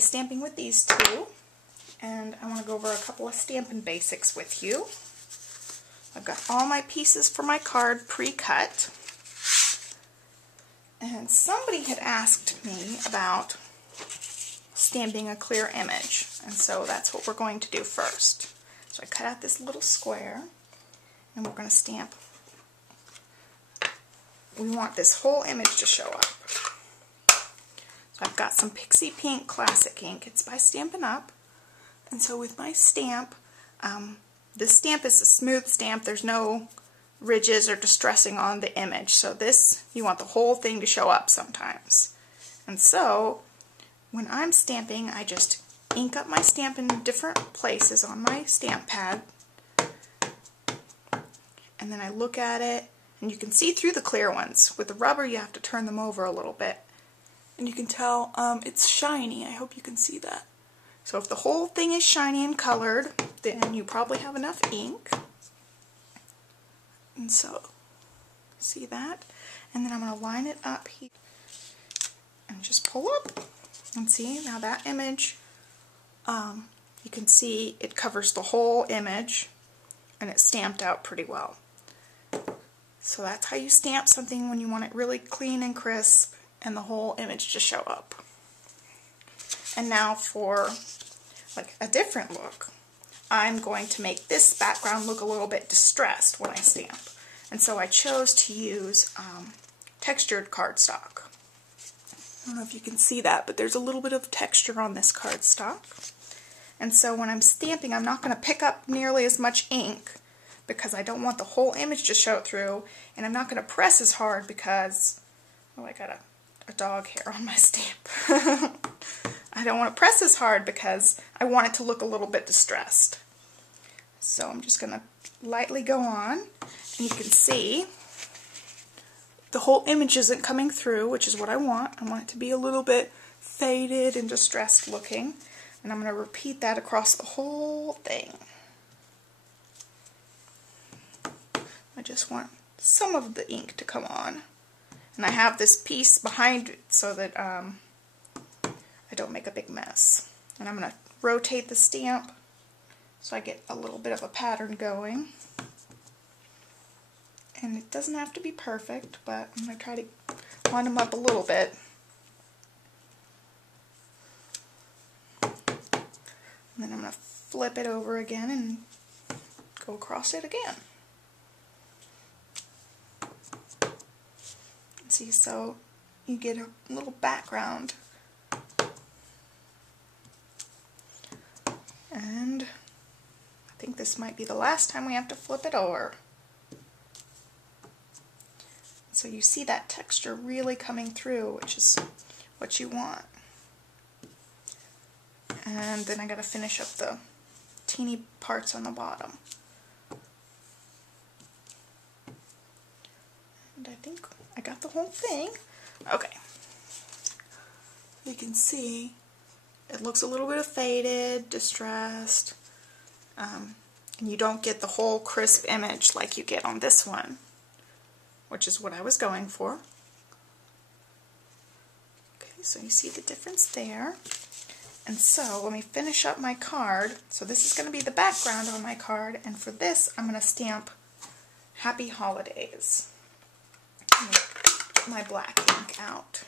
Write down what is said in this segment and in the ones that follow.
be stamping with these two, and I want to go over a couple of Stampin' Basics with you. I've got all my pieces for my card pre-cut, and somebody had asked me about stamping a clear image, and so that's what we're going to do first. So I cut out this little square, and we're going to stamp. We want this whole image to show up. So I've got some Pixie Pink Classic ink. It's by Stampin' Up. And so with my stamp, this stamp is a smooth stamp. There's no ridges or distressing on the image. So this, you want the whole thing to show up sometimes. And so when I'm stamping, I just ink up my stamp in different places on my stamp pad. And then I look at it, and you can see through the clear ones. With the rubber, you have to turn them over a little bit. And you can tell it's shiny. I hope you can see that. So if the whole thing is shiny and colored, then you probably have enough ink. And so, see that? And then I'm going to line it up here and just pull up. And see, now that image, you can see it covers the whole image, and it's stamped out pretty well. So that's how you stamp something when you want it really clean and crisp and the whole image to show up. And now for like a different look, I'm going to make this background look a little bit distressed when I stamp. And so I chose to use textured cardstock. I don't know if you can see that, but there's a little bit of texture on this cardstock. And so when I'm stamping, I'm not going to pick up nearly as much ink because I don't want the whole image to show through, and I'm not going to press as hard because, oh, I got a dog hair on my stamp. I don't want to press as hard because I want it to look a little bit distressed. So I'm just going to lightly go on, and you can see the whole image isn't coming through, which is what I want. I want it to be a little bit faded and distressed looking, and I'm going to repeat that across the whole thing. I just want some of the ink to come on. And I have this piece behind it so that I don't make a big mess. And I'm going to rotate the stamp so I get a little bit of a pattern going. And it doesn't have to be perfect, but I'm going to try to line them up a little bit. And then I'm going to flip it over again and go across it again. See, so you get a little background. And I think this might be the last time we have to flip it over. So you see that texture really coming through, which is what you want. And then I got to finish up the teeny parts on the bottom. And I think I got the whole thing. Okay. You can see it looks a little bit faded, distressed, and you don't get the whole crisp image like you get on this one, which is what I was going for. Okay, so you see the difference there. And so let me finish up my card. So this is going to be the background on my card, and for this I'm going to stamp Happy Holidays. Get my black ink out.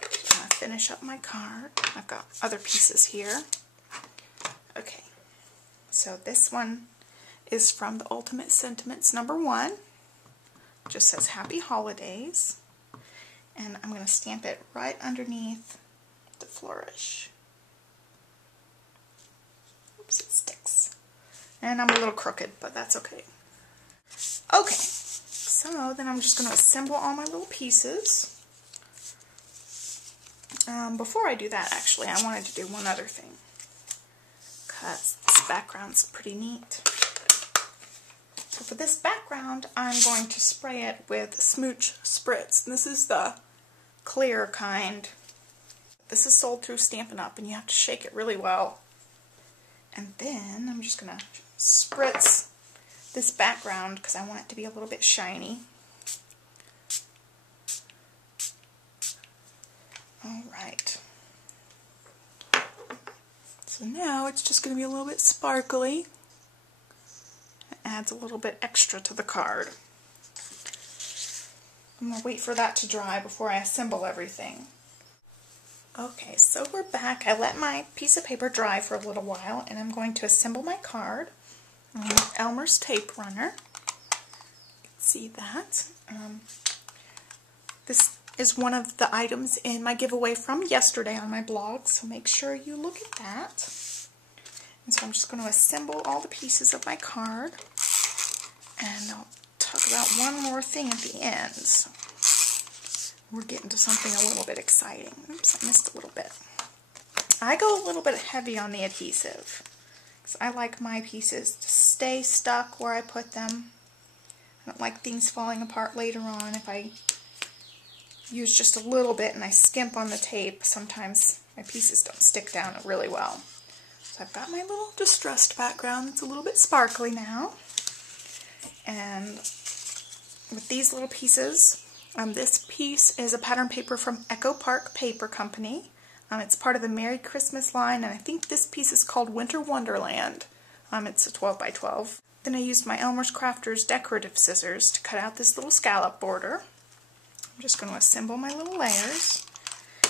So I'm going to finish up my card. I've got other pieces here. Okay, so this one is from the Ultimate Sentiments #1. It just says Happy Holidays. And I'm going to stamp it right underneath the flourish. Oops, it sticks. And I'm a little crooked, but that's okay. Okay. So then I'm just going to assemble all my little pieces. Before I do that, actually, I wanted to do one other thing, because this background's pretty neat. So for this background, I'm going to spray it with Smooch Spritz. And this is the clear kind. This is sold through Stampin' Up, and you have to shake it really well. And then I'm just going to spritz this background because I want it to be a little bit shiny. Alright. So now it's just going to be a little bit sparkly. It adds a little bit extra to the card. I'm going to wait for that to dry before I assemble everything. Okay, so we're back. I let my piece of paper dry for a little while, and I'm going to assemble my card. I'm using Elmer's tape runner. You can see that. This is one of the items in my giveaway from yesterday on my blog, so make sure you look at that. And so I'm just going to assemble all the pieces of my card, and I'll talk about one more thing at the end. So we're getting to something a little bit exciting. Oops, I missed a little bit. I go a little bit heavy on the adhesive, because I like my pieces to stay stuck where I put them. I don't like things falling apart later on. If I use just a little bit and I skimp on the tape, sometimes my pieces don't stick down really well. So I've got my little distressed background that's a little bit sparkly now. And with these little pieces, this piece is a pattern paper from Echo Park Paper Company. It's part of the Merry Christmas line, and I think this piece is called Winter Wonderland. It's a 12 by 12. Then I used my Elmer's Crafters decorative scissors to cut out this little scallop border. I'm just going to assemble my little layers.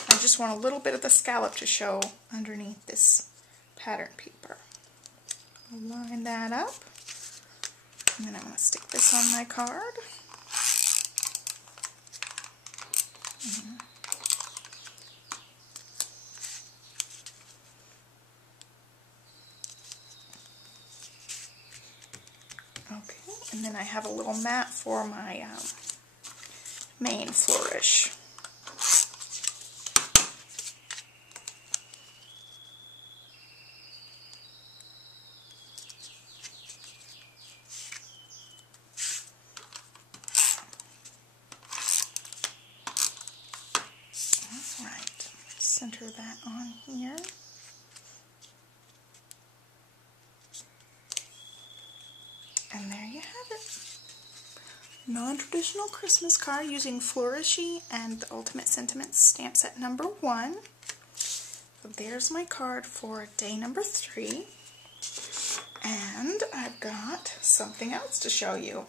I just want a little bit of the scallop to show underneath this pattern paper. I'll line that up, and then I'm going to stick this on my card. Okay, and then I have a little mat for my main flourish. Alright, center that on here. And there you have it. Non-traditional Christmas card using Flourishy and the Ultimate Sentiments stamp set number 1. So there's my card for day number 3. And I've got something else to show you.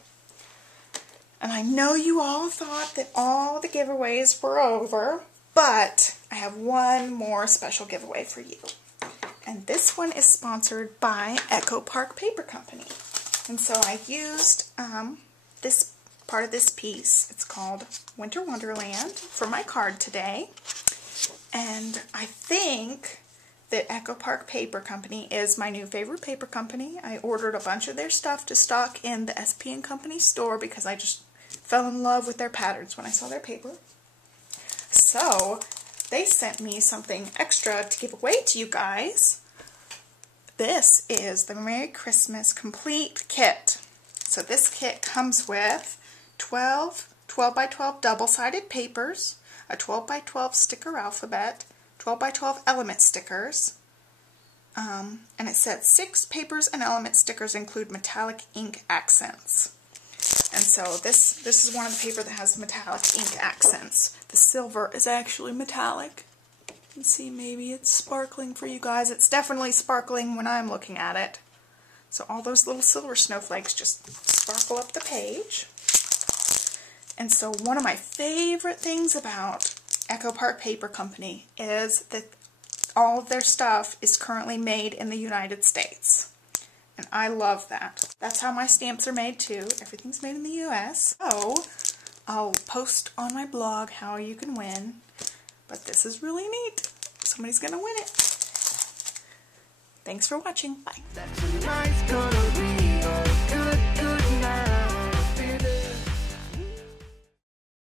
And I know you all thought that all the giveaways were over, but I have one more special giveaway for you. And this one is sponsored by Echo Park Paper Company. And so I used this part of this piece. It's called Winter Wonderland for my card today. And I think that Echo Park Paper Company is my new favorite paper company. I ordered a bunch of their stuff to stock in the SP & Company store because I just fell in love with their patterns when I saw their paper. So they sent me something extra to give away to you guys. This is the Merry Christmas Complete Kit. So this kit comes with 12 by 12 double-sided papers, a 12 by 12 sticker alphabet, 12 by 12 element stickers, and it said 6 papers and element stickers include metallic ink accents. And so this is one of the paper that has metallic ink accents. The silver is actually metallic. You can see maybe it's sparkling for you guys. It's definitely sparkling when I'm looking at it. So all those little silver snowflakes just sparkle up the page. And so one of my favorite things about Echo Park Paper Company is that all of their stuff is currently made in the United States. And I love that. That's how my stamps are made too. Everything's made in the US. So I'll post on my blog how you can win. But this is really neat. Somebody's gonna win it. Thanks for watching. Bye.